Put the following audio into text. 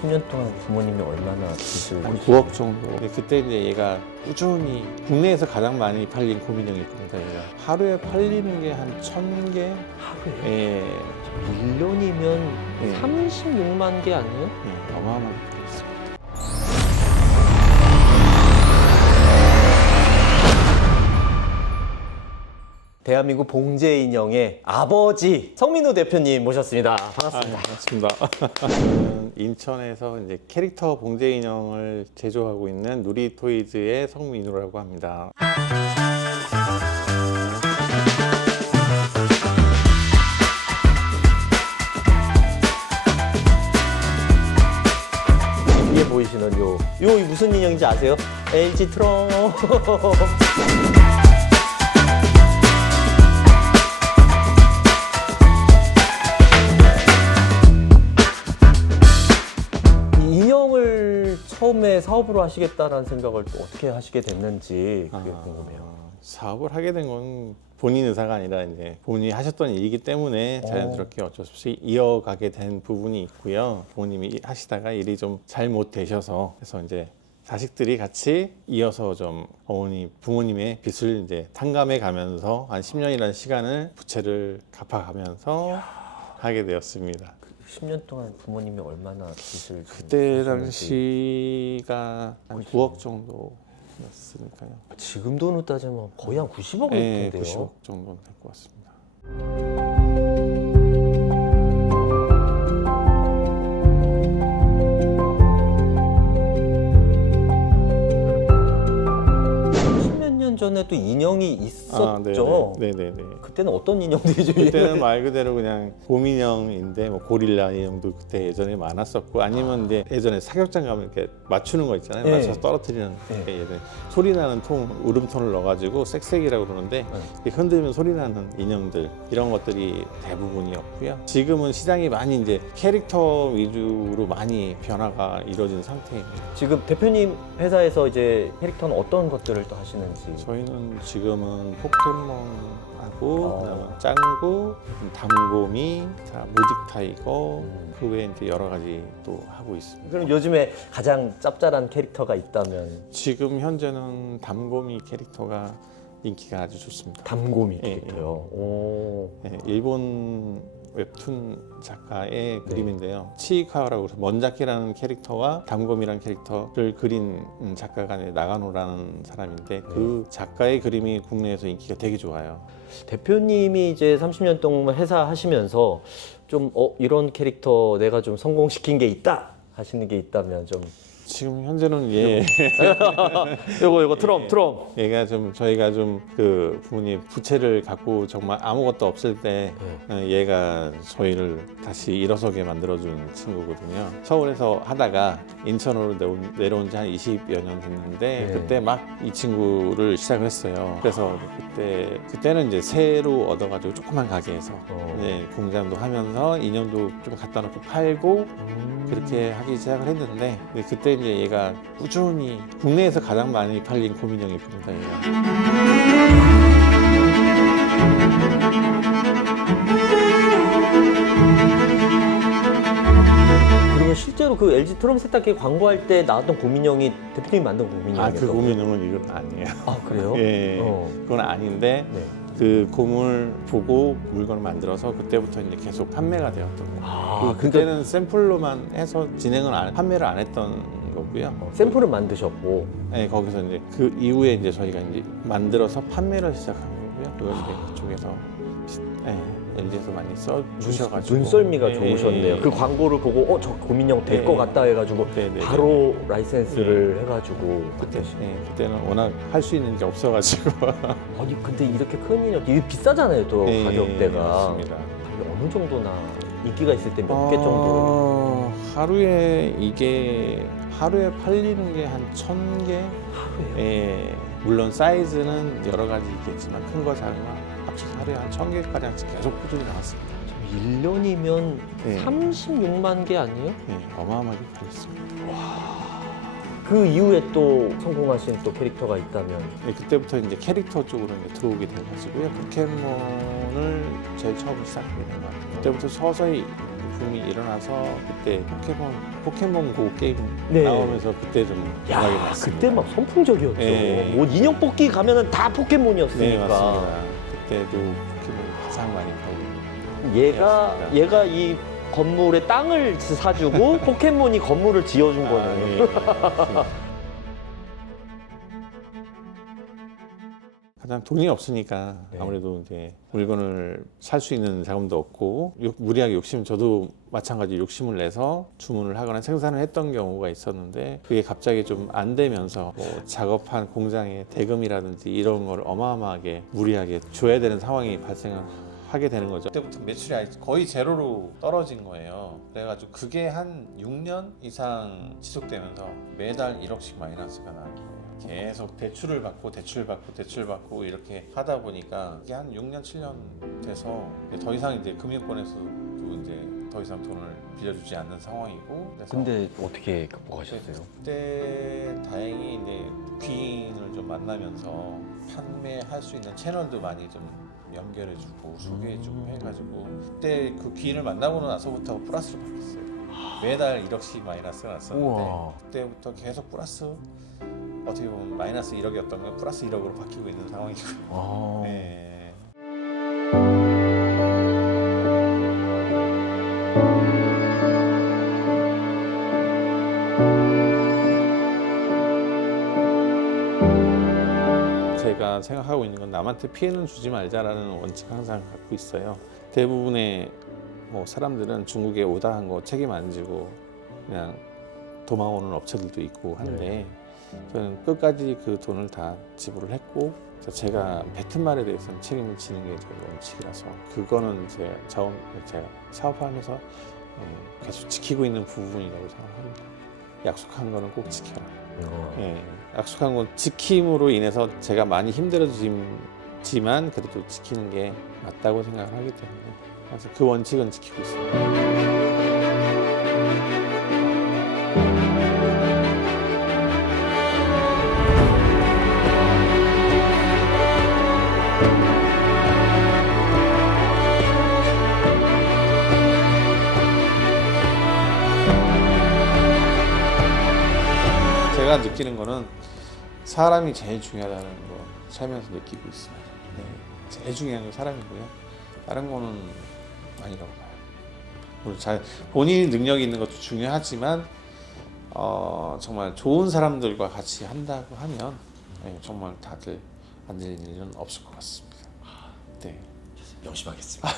10년 동안 부모님이 얼마나 빚을 한 9억 정도. 근데 그때 이제 얘가 꾸준히 국내에서 가장 많이 팔린 곰인형일 겁니다. 얘가 하루에 팔리는 게 한 1000개? 하루에? 예, 1년이면 예. 36만 개 아니에요? 예, 어마어마하게 팔렸습니다. 대한민국 봉제 인형의 아버지 성민우 대표님 모셨습니다. 반갑습니다. 반갑습니다. 저는 인천에서 이제 캐릭터 봉제 인형을 제조하고 있는 누리토이즈의 성민우라고 합니다. 위에 보이시는 요 무슨 인형인지 아세요? LG 트럼. 이 인형을 처음에 사업으로 하시겠다라는 생각을 또 어떻게 하시게 됐는지 그게 궁금해요. 사업을 하게 된 건 본인 의사가 아니라 이제 본인이 하셨던 일이기 때문에 자연스럽게 어쩔 수 없이 이어가게 된 부분이 있고요. 부모님이 하시다가 일이 좀 잘 못 되셔서 그래서 이제 자식들이 같이 이어서 좀 부모님의 빚을 이제 탕감해 가면서 한 10년이라는 시간을 부채를 갚아가면서 하게 되었습니다. 10년 동안 부모님이 얼마나 빚을 그때 지셨는지. 당시가 한 9억 정도였으니까요. 지금 돈으로 따지면 거의 한 90억일 네, 텐데요. 90억 정도는 될 것 같습니다. 십몇 년 전에도 인형이 있었죠. 네네네. 그때는 어떤 인형들이죠? 그때는 말 그대로 그냥 곰인형인데 뭐 고릴라 인형도 그때 예전에 많았었고 아니면 이제 예전에 사격장 가면 이렇게 맞추는 거 있잖아요. 네. 맞춰서 떨어뜨리는 네. 예전에 소리 나는 울음톤을 넣어가지고 쌕쌕이라고 그러는데 이렇게 흔들면 소리 나는 인형들 이런 것들이 대부분이었고요. 지금은 시장이 많이 이제 캐릭터 위주로 많이 변화가 이루어진 상태입니다. 지금 대표님 회사에서 이제 캐릭터는 어떤 것들을 또 하시는지. 저희는 지금은 포켓몬하고 그다음에 짱구, 담곰이, 무직 타이거 그 외에 이제 여러 가지 또 하고 있습니다. 그럼 요즘에 가장 짭짤한 캐릭터가 있다면 지금 현재는 담곰이 캐릭터가 인기가 아주 좋습니다. 담곰이 예, 캐릭터요. 오. 네, 일본 웹툰 작가의 그림인데요. 치이카와라고 해서 먼자키라는 캐릭터와 담곰이라는 캐릭터를 그린 작가가 나가노라는 사람인데 그 작가의 그림이 국내에서 인기가 되게 좋아요. 대표님이 이제 30년 동안 회사 하시면서 좀 이런 캐릭터 내가 좀 성공시킨 게 있다 하시는 게 있다면 좀 지금 현재는 요거 트럼. 얘가 좀 저희가 좀 그 부모님 부채를 갖고 정말 아무것도 없을 때 얘가 저희를 다시 일어서게 만들어준 친구거든요. 서울에서 하다가 인천으로 내려온 지 한 20여 년 됐는데 그때 막 이 친구를 시작을 했어요. 그래서 그때는 이제 새로 얻어가지고 조그만 가게에서 공장도 하면서 인형도 좀 갖다 놓고 팔고 그렇게 하기 시작을 했는데 그때 이제 얘가 꾸준히 국내에서 가장 많이 팔린 곰인형일 겁니다. 얘가. 그러면 실제로 그 LG 트럼 세탁기 광고할 때 나왔던 곰인형이 대표님이 만든 곰인형이에요? 그 곰인형은 이건 아니에요. 아 그래요? 예, 그건 아닌데 네. 그 곰을 보고 물건을 만들어서 그때부터 이제 계속 판매가 되었던 거예요. 그러니까 그때는 샘플로만 해서 판매를 안 했던 거고요. 샘플을 만드셨고. 네, 거기서 이제 그 이후에 이제 저희가 이제 만들어서 판매를 시작한 거고요. 그걸 이제 그쪽에서 LG에서 많이 써 주셔가지고 눈썰미가 좋으셨네요. 예. 그 광고를 보고 저 곰인형 될 것 같다 해가지고 바로 라이센스를 해가지고 그때는 워낙 할 수 있는 게 없어가지고 아니 근데 이렇게 큰 인형 이게 비싸잖아요 또 가격대가. 맞습니다. 어느 정도나 인기가 있을 때 몇 개 정도? 하루에 팔리는 게 한 1000개? 하루에? 물론 사이즈는 여러 가지 있겠지만 큰 거 작은 거 합쳐서 하루에 한 1000개가량 계속 꾸준히 나왔습니다. 1년이면 36만 개 아니에요? 어마어마하게 팔렸습니다. 그 이후에 또 성공하신 또 캐릭터가 있다면? 그때부터 이제 캐릭터 쪽으로 이제 들어오게 돼가지고요. 포켓몬을 제일 처음 시작하게 된 것 같아요. 그때부터 서서히 붐이 일어나서 그때 포켓몬고 게임 네. 나오면서 그때 좀 연락이 야, 왔습니다. 그때 막 선풍적이었죠. 네. 뭐 인형 뽑기 가면은 다 포켓몬이었으니까. 네, 맞습니다. 그때도 포켓몬 가장 많이 팔고. 얘가 이 건물에 땅을 사주고 포켓몬이 건물을 지어준 거는. 예. 가장 돈이 없으니까 네. 아무래도 이제 물건을 살 수 있는 자금도 없고 무리하게 저도 마찬가지 욕심을 내서 주문을 하거나 생산을 했던 경우가 있었는데 그게 갑자기 좀 안 되면서 뭐 작업한 공장의 대금이라든지 이런 걸 어마어마하게 무리하게 줘야 되는 상황이 발생하게 되는 거죠. 그때부터 매출이 거의 제로로 떨어진 거예요. 그래가지고 그게 한 6년 이상 지속되면서 매달 1억씩 마이너스가 나는 거예요. 계속 대출을 받고 이렇게 하다 보니까 이게 한 6년 7년 돼서 더 이상 이제 금융권에서도 이제 더 이상 돈을 빌려주지 않는 상황이고. 그래서 근데 어떻게 극복하셨어요? 그때 다행히 이제 귀인을 좀 만나면서 판매할 수 있는 채널도 많이 좀 연결해주고 소개해주고 해가지고 그때 그 귀인을 만나고 나서부터 플러스로 바뀌었어요. 매달 1억씩 마이너스가 났었는데 우와. 그때부터 계속 플러스, 어떻게 보면 마이너스 1억이었던 게 플러스 1억으로 바뀌고 있는 상황이고요. 아. 네. 제가 생각하고 있는 건 남한테 피해는 주지 말자라는 원칙 항상 갖고 있어요. 대부분의 뭐 사람들은 중국에 오다한 거 책임 안 지고 그냥 도망오는 업체들도 있고 한데 저는 끝까지 그 돈을 다 지불을 했고 제가 뱉은 말에 대해서는 책임을 지는 게 제 원칙이라서 그거는 제가 사업하면서 계속 지키고 있는 부분이라고 생각합니다. 약속한 거는 꼭 지켜라. 예, 약속한 건 지킴으로 인해서 제가 많이 힘들어지지만 그래도 지키는 게 맞다고 생각을 하기 때문에 그래서 그 원칙은 지키고 있습니다. 제가 느끼는 거는 사람이 제일 중요하다는 거 살면서 느끼고 있습니다. 네, 제일 중요한 건 사람이고요. 다른 거는 아니라고 봐요. 물론 본인이 능력이 있는 것도 중요하지만 정말 좋은 사람들과 같이 한다고 하면 정말 다들 안 될 일은 없을 것 같습니다. 네, 명심하겠습니다.